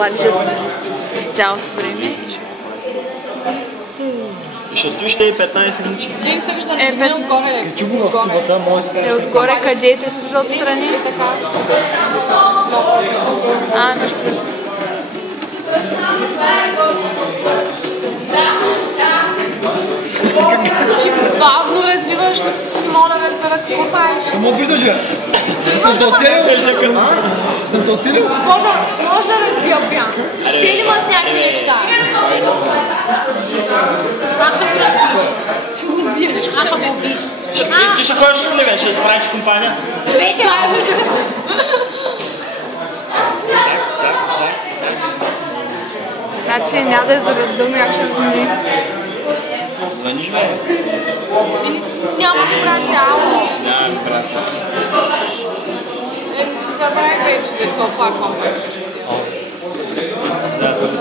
хванеш цялото време. И ще стоиш те 15 минути. Не се вижда не отгоре. Качи го в тубата, може да се кажеш. Отгоре къде те се вижда отстрани? Така. Между другото. Че бавно развиваш, да си мога да разбера какво правиш. Само виждаш бе. Съм те оцелил? Съм те оцелил? Може да разбия пян. Цели ма с някакви неща. Как ще спират? Ще го убиеш. Всичко ще го убиеш. Ти ще ходиш с Ливен, ще справиш компания. Двете заедно ще... Цак. Значи няма да изразят думи, ако ще звъни. Звъниш бе? Няма вибрация, ало. Няма вибрация. Забравих вече да се оплаквам.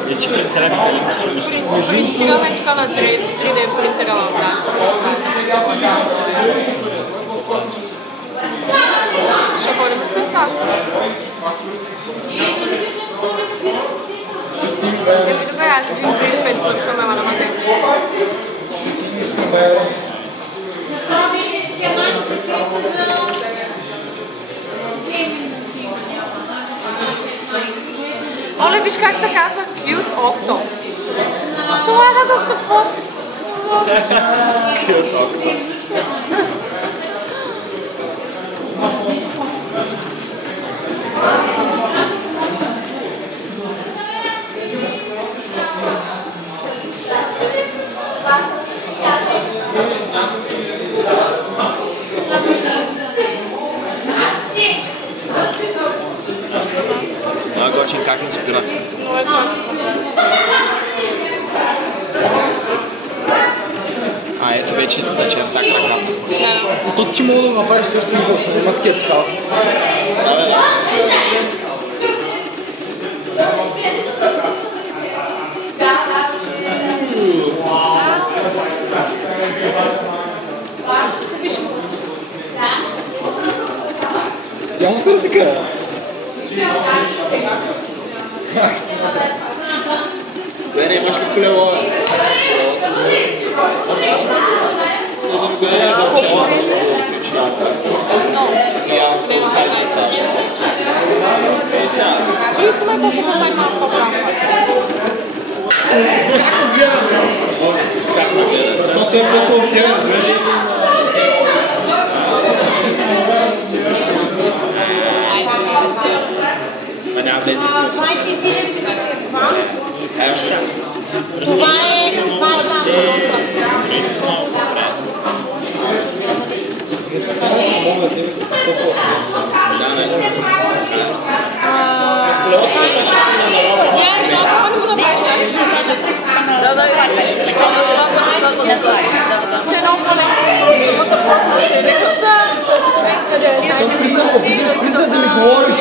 Я че принтерахте ли? Принтираме тук на 3D принтера в нас. Ще ходим с тази. Добре, аз един 35 свършваме, ама нема те. Оле, виж как се казва Cute Octo. Това е да октопод. Cute Octo. Гочин как не спира? Много е сладко. Ето вече начертах ръката. Да. Тук ти мога да направиш също и жълто, има такива писалки. Явно се разика. Бене, имаш ли колело? Скажи ми, къде е жълче? Не, но искаме да се поставим малко по-право. Как нагледа? Ще е по-колтия, знаеш? А няма да изглежда. Това е Да, наистина. С колелото ще беше стигна за роба. Не, защото пък го направиш, аз ще ще е много по-лесно. Самата просто се лекса, къде е Списъл да ми говориш.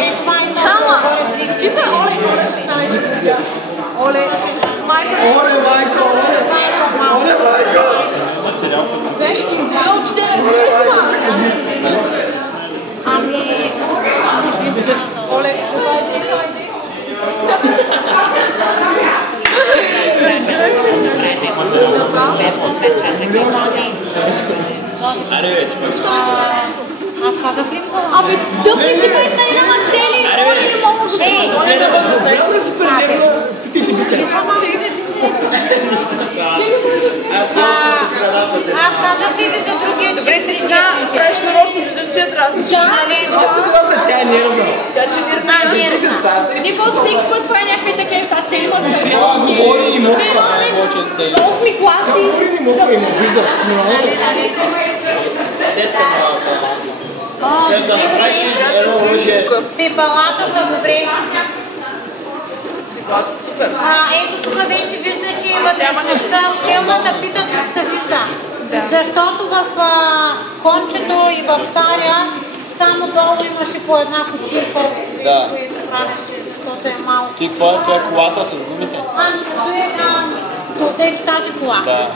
Ама, ти са Оле, говориш в най-чест. Оле, майко. Оле, майко, оле, майко. Виж, ти знал, че те разбираш това. Ами... Оле, това е текава идея. Аре вече. Аз казах примка. Абе, дъпни си без да има цели, изходи не мога да Питайте ми се. Аз само съм по средата. Аз казах примка другия. Добре, ти сега правиш нарочно, виждаш, че е трасна. Тя е нервна. Тя че нервна. Не просто всеки път прави някакви такива неща, цели може да се Това говори и мога цели. 8 класи. Вижда. Детска малка. Без да направиш едно оръжие. Пепалата са добре. Пепалата са супер. Ето тук вече виждате вътрешността, челната пита се вижда. Защото в кончето и в царя само долу имаше по една кутийка, които правеше, защото е малко. Ти какво е? Това е колата с гумите? Това е тази кола. Да.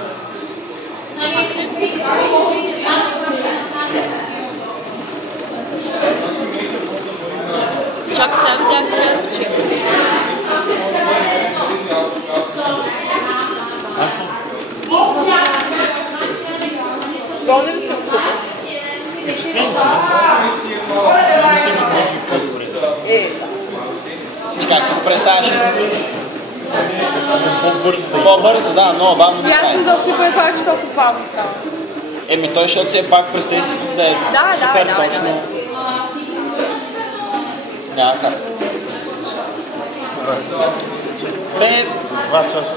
Чак сега видях, че представяше. По-бързо, да, много бавно. И аз съм изобщо не предполагах, че толкова бавно става. Еми той, защото все пак представи си да е супер точно. Няма как. 2 часа.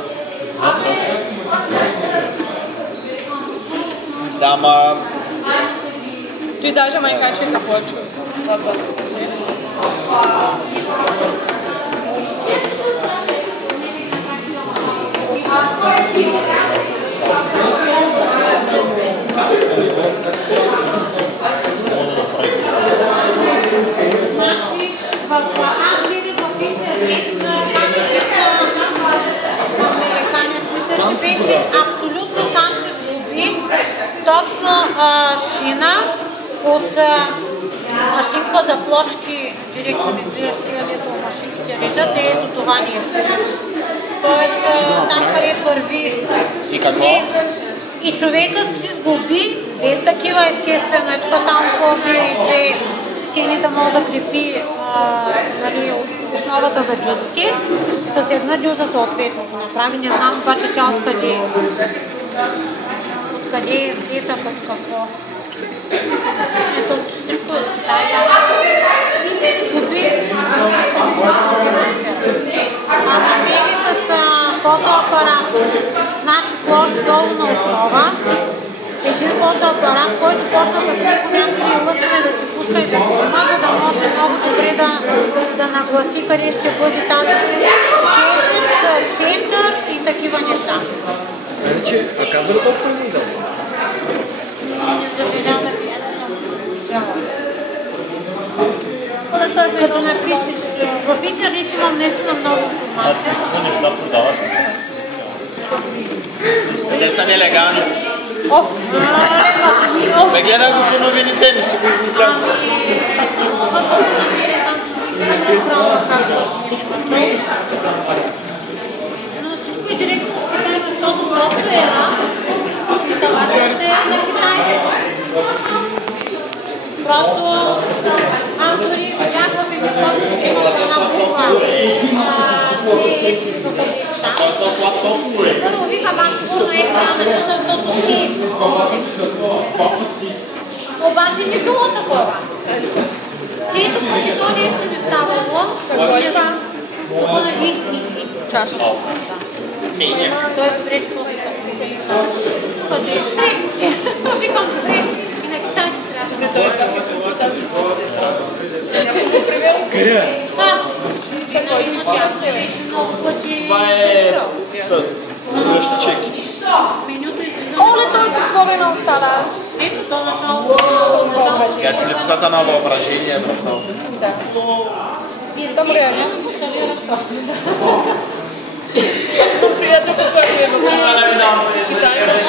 Да, ма... Той даже майкачека почва. Беше абсолютно сам се сглоби точно шина от машинка за плочки, директно ми изглеждаш тия дето машинките режат, и ето това нещо. Тоест там където върви. И какво? И човекът си сглоби без такива естествено, е тук само сложи две стени да може да крепи основата за джузите, с една джуза съответно го направи. Не знам обаче тя откъде е взета, като какво. Ето, че всичко е и се сгуби. Намери с фотоапарат, значи сложи долу на основа един фотоапарат, който почна с някакви лъчове да се пуска и да се снима, за да може много добре да нагласи къде ще бъде тази център и такива неща. Вече, а казва ли толкова не изазва? Не забелязах, като напишеш в интернет имам наистина много информация. Какво неща продават? Те са нелегални. Оф, Бе, гледай го по новините, не си го измислям. Но всичко е директно в Китай, защото софтуера издавателите е на Китай. Просто аз дори бях в емисионите, че имам една буква. Първо викам, аз сигурно е храна, защото си. Обаче не било такова. Цето пъти то нещо не ставало. Чаша. Той е добре, че после като е средните. Викам добре. И на китайски трябва. Той е как изключи тази инструкция. Някакво пример от Къде? Много пъти. Това е... Ръщичек. Менюто излиза. Оле, той си отворена остана. Ето то начало. Тя си липсата на въображение, брат. Да. Само реалист. Аз имам приятелка, която е в Китай, може да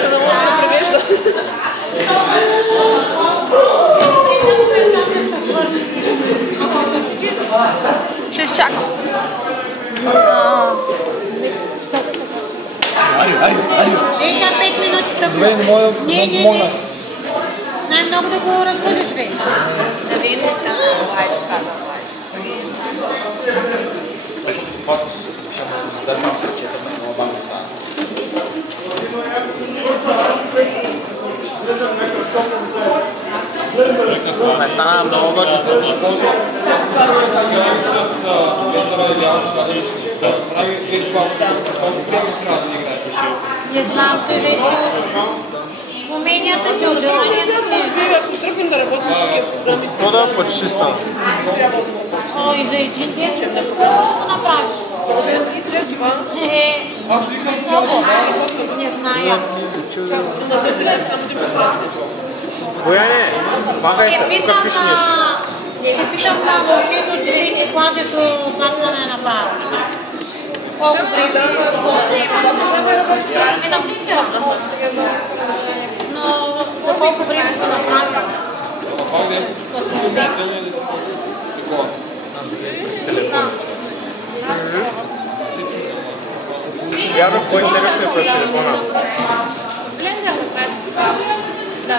се наложи да превежда. Ще изчакам. Ари. Ей, за 5 минути тъпо. Добре, не мога да помогна. Най-много да го разбудиш, бе. Да видим неща. Не стана много готино. Не знам, че вече уменията, че Не знам, може отделянето би ако тръгнем да работим с такива програми, Какво да почти стана? би трябвало да започнем. О, и за един ден, че не го направиш. И след това, Аз викам, Не зная. но да се седем само демонстрация. Бояне, махай се, тук пише нещо. Ще питам момчето с 3 класето как да не направя. Колко време да на принтера. Но за колко време ще направя? Явно по-интересно е през телефона. Блендер го прави. Да.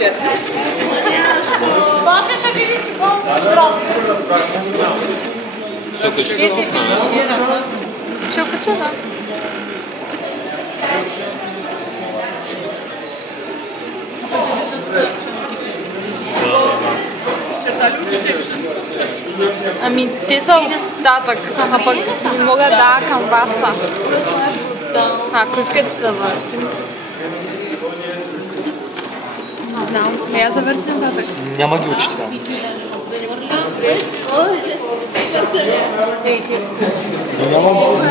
цвят. После ще видите колко подробно. Чупача, да. Черта ли учите? Ами, те са оттатък, а пък не мога да към вас. Ако искате да въртим. Не знам, я завърти нататък. Няма ги учите там.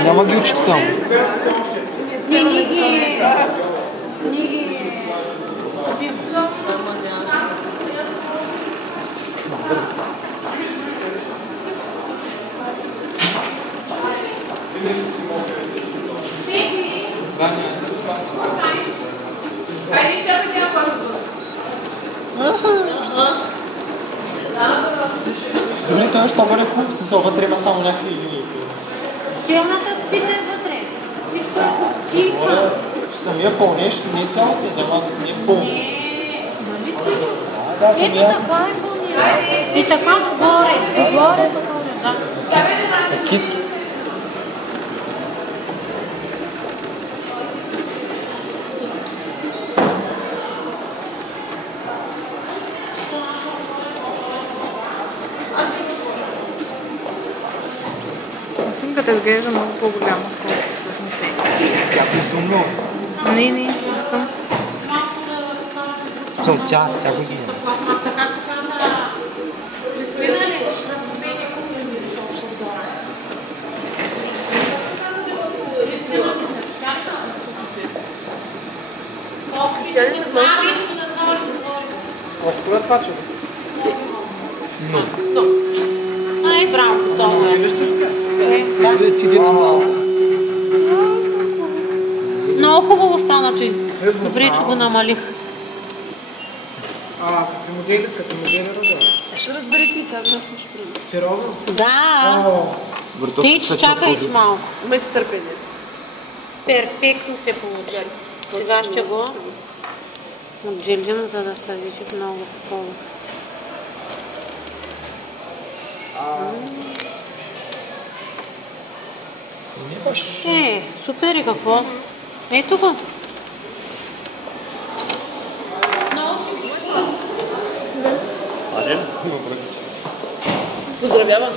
Няма ги учите там. Айде, чакайте на пасата. Дори той ще бъде куп, в смисъл вътре има само някакви линии. Челната пита е вътре. Всичко е кутийка. Самия пълнеш не е цялостен, не е пълно. Ето така е пълния. И така горе. И горе, да. Китки. Снимката изглежда много по-голяма, отколкото всъщност е. Тя присумно. Не съм. Тя го изумя. Кристияни ще мълчи. Това това чу. Ай, браво, готово е. Ти дето става са. Много хубаво стана той. Добре, че го намалих. Какви модели искате? Модели рода? Ще разберете и цял час му ще приема. Сериозно? Да. Ти че чакай малко. Имайте търпение. Перфектно се получи. Сега ще го отделим, за да се види много хубаво. Супер и какво? Ето го. Поздравявам.